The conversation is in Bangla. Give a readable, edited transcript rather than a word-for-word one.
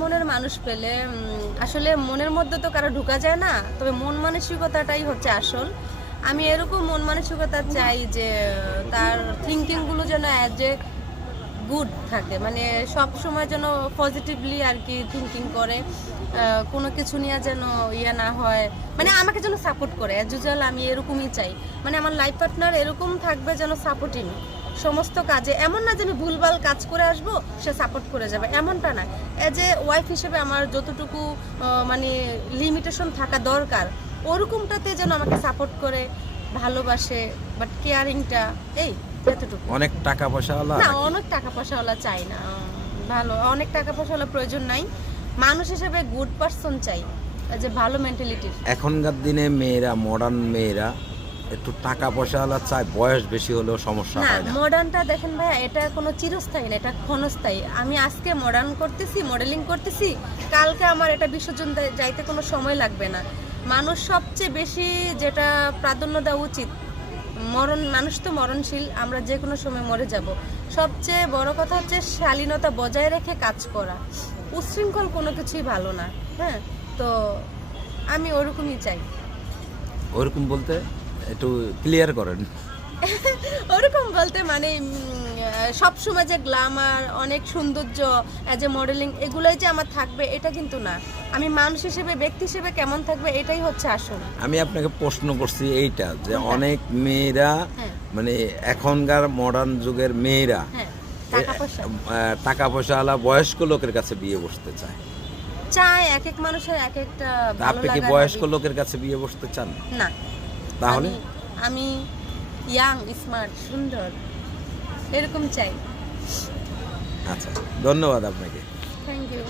মনের মানুষ পেলে আসলে মনের মধ্যে তো কারো ঢোকা যায় না, তবে মন মানসিকতাটাই হচ্ছে আসল। আমি এরকম মন মানসিকতা চাই যে তার থিঙ্কিংগুলো যেন অ্যাজ এ গুড থাকে, মানে সব সময় যেন পজিটিভলি আর কি থিঙ্কিং করে, কোনো কিছু নিয়ে যেন ইয়ে না হয়, মানে আমাকে যেন সাপোর্ট করে। অ্যাজ ইউজুয়াল আমি এরকমই চাই, মানে আমার লাইফ পার্টনার এরকম থাকবে যেন সাপোর্টিং সমস্ত কাজে, এমন না যেন ভুলভাল কাজ করে আসবো সে সাপোর্ট করে যাবে, এমনটা না। অ্যাজ এ ওয়াইফ হিসেবে আমার যতটুকু মানে লিমিটেশন থাকা দরকার ওরকমটাতে যেন আমাকে সাপোর্ট করে, ভালোবাসে, বাট কেয়ারিংটা এই এতটুকু। অনেক টাকা পয়সাওয়ালা না, অনেক টাকা পয়সাওয়ালা চাই না, ভালো অনেক টাকা পয়সাওয়ালা প্রয়োজন নাই, মানুষ হিসেবে গুড পারসন চাই, যে ভালো মেন্টালিটির। এখনকার দিনে মেয়েরা, মডার্ন মেয়েরা একটু টাকা পয়সাওয়ালা চায়, বয়স বেশি হলেও সমস্যা না, হয় না। মডার্নটা দেখেন ভাইয়া, এটা কোনো চিরস্থায়ী না, এটা ক্ষণস্থায়ী। আমি আজকে মডার্ন করতেছি, মডেলিং করতেছি, কালকে আমার এটা বিসর্জন যাইতে কোনো সময় লাগবে না। মানুষ সবচেয়ে বেশি যেটা প্রাধান্য দেওয়া উচিত, মানুষ তো মরণশীল, আমরা যে কোনো সময় মরে যাব। সবচেয়ে বড় কথা হচ্ছে শালীনতা বজায় রেখে কাজ করা, উচ্ছৃঙ্খল কোনো কিছুই ভালো না। হ্যাঁ, তো আমি ওরকমই চাই। ওরকম বলতে একটু ক্লিয়ার করেন। ওরকম বলতে মানে সব সময় যে গ্ল্যামার, অনেক সৌন্দর্য, অ্যাজ এ মডেলিং এগুলোই যে আমার থাকবে এটা কিন্তু না। আমি মানুষ হিসেবে, ব্যক্তি হিসেবে কেমন থাকবে এটাই হচ্ছে আসল। আমি আপনাকে প্রশ্ন করছি এইটা যে অনেক মেয়েরা, মানে এখনকার মডার্ন যুগের মেয়েরা টাকা পয়সাওয়ালা বয়স্ক লোকের কাছে বিয়ে বসতে চায়। এক এক মানুষের এক একটা ভালো আপনি কি লাগা। বয়স্ক লোকের কাছে বিয়ে বসতে চান? না, তাহলে আমি ইয়াং, স্মার্ট, সুন্দর এরকম চাই। আচ্ছা, ধন্যবাদ আপনাকে। Thank you.